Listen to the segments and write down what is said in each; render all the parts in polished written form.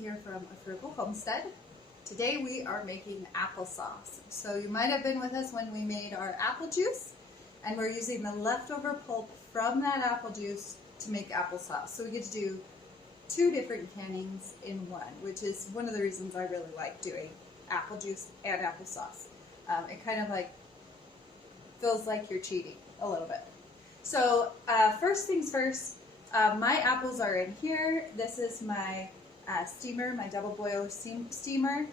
here from A Frugal Homestead. Today we are making applesauce. So you might have been with us when we made our apple juice, and we're using the leftover pulp from that apple juice to make applesauce. So we get to do two different cannings in one, which is one of the reasons I really like doing apple juice and applesauce. It kind of like feels like you're cheating a little bit. So first things first, my apples are in here. This is my steamer, my double boiler steamer,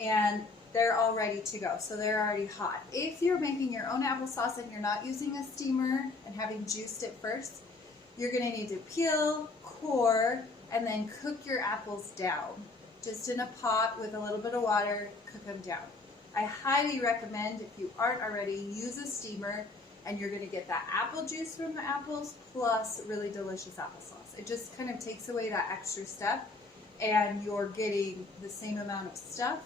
and they're all ready to go. So they're already hot. If you're making your own applesauce and you're not using a steamer and having juiced it first, you're going to need to peel, core, and then cook your apples down. Just in a pot with a little bit of water, cook them down. I highly recommend, if you aren't already, use a steamer, and you're going to get that apple juice from the apples plus really delicious applesauce. It just kind of takes away that extra step, and you're getting the same amount of stuff,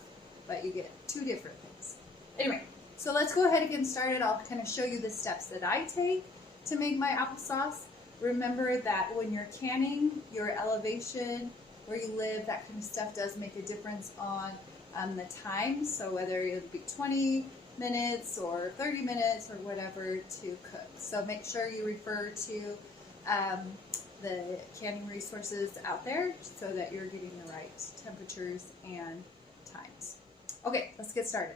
but you get two different things. Anyway, so let's go ahead and get started. I'll kind of show you the steps that I take to make my applesauce. Remember that when you're canning, your elevation, where you live, that kind of stuff does make a difference on the time. So whether it'll be 20 minutes or 30 minutes or whatever to cook. So make sure you refer to the canning resources out there so that you're getting the right temperatures and times. Okay, let's get started.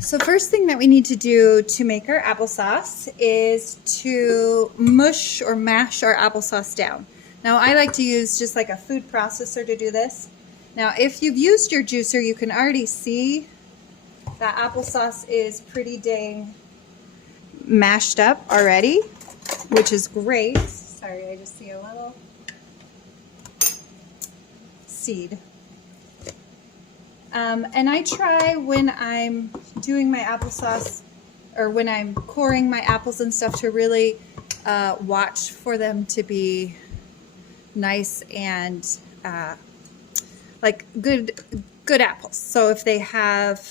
So first thing that we need to do to make our applesauce is to mush or mash our applesauce down. Now I like to use just like a food processor to do this. Now if you've used your juicer, you can already see that applesauce is pretty dang mashed up already, which is great. Sorry, I just see a little seed. And I try when I'm doing my applesauce or when I'm coring my apples and stuff to really watch for them to be nice and like good apples. So if they have,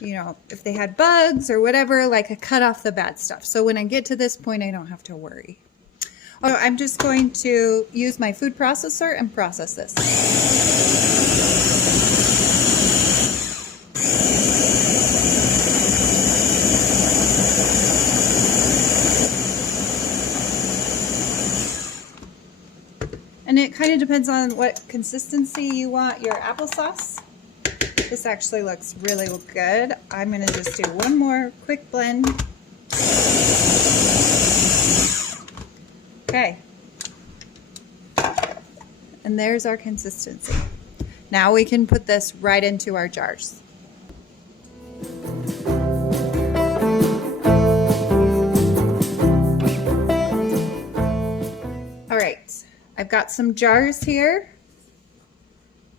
you know, if they had bugs or whatever, like I cut off the bad stuff. So when I get to this point, I don't have to worry. Oh, I'm just going to use my food processor and process this. And it kind of depends on what consistency you want your applesauce. This actually looks really good. I'm going to just do one more quick blend. Okay. And there's our consistency. Now we can put this right into our jars. All right. I've got some jars here.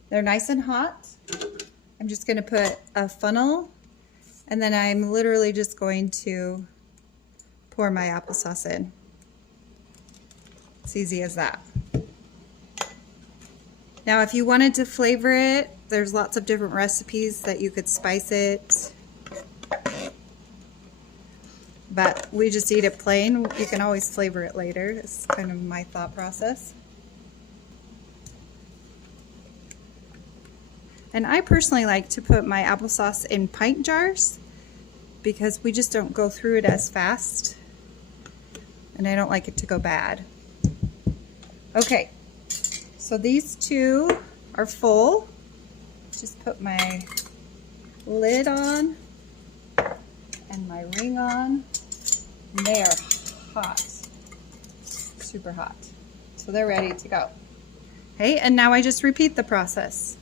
They're nice and hot. I'm just going to put a funnel, and then I'm literally just going to pour my applesauce in. It's easy as that. Now, if you wanted to flavor it, there's lots of different recipes that you could spice it. But we just eat it plain. You can always flavor it later. It's kind of my thought process. And I personally like to put my applesauce in pint jars because we just don't go through it as fast. And I don't like it to go bad. Okay, so these two are full. Just put my lid on and my ring on. And they are hot, super hot. So they're ready to go. Okay, and now I just repeat the process.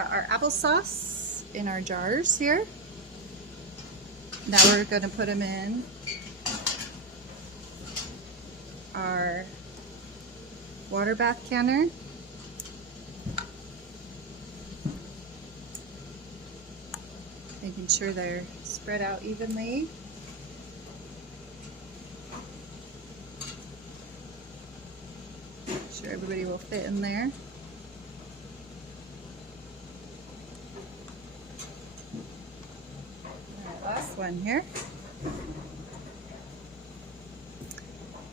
got our applesauce in our jars here. Now we're going to put them in our water bath canner. Making sure they're spread out evenly. Make sure everybody will fit in there. Last one here.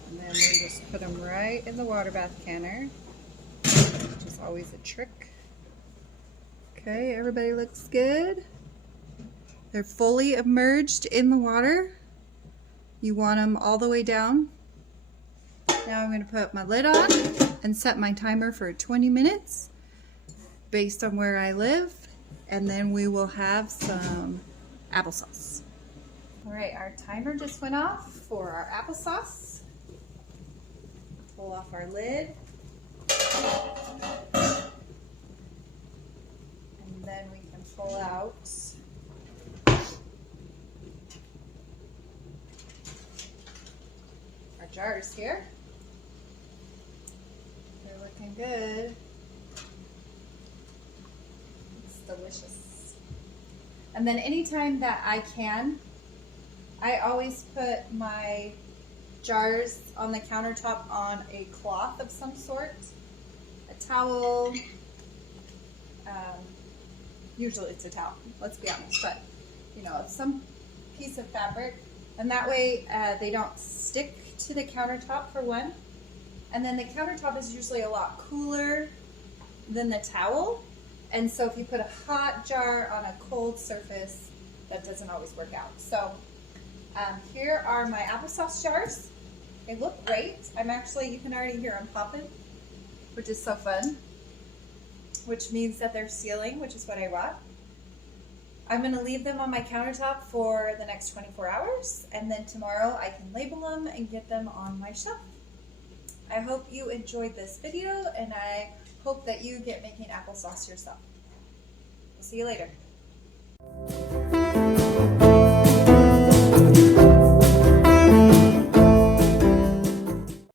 And then we just put them right in the water bath canner, which is always a trick. Okay, everybody looks good. They're fully immersed in the water. You want them all the way down. Now I'm going to put my lid on and set my timer for 20 minutes based on where I live, and then we will have some applesauce. Alright, our timer just went off for our applesauce. Pull off our lid. And then we can pull out our jars here. They're looking good. It's delicious. And then anytime that I can, I always put my jars on the countertop on a cloth of some sort, a towel, usually it's a towel, let's be honest, but you know, some piece of fabric, and that way they don't stick to the countertop for one, and then the countertop is usually a lot cooler than the towel, and so if you put a hot jar on a cold surface, that doesn't always work out. So here are my applesauce jars. They look great. You can already hear them popping, which is so fun, which means that they're sealing, which is what I want. I'm going to leave them on my countertop for the next 24 hours, and then tomorrow I can label them and get them on my shelf. I hope you enjoyed this video, and I hope that you get making applesauce yourself. We'll see you later.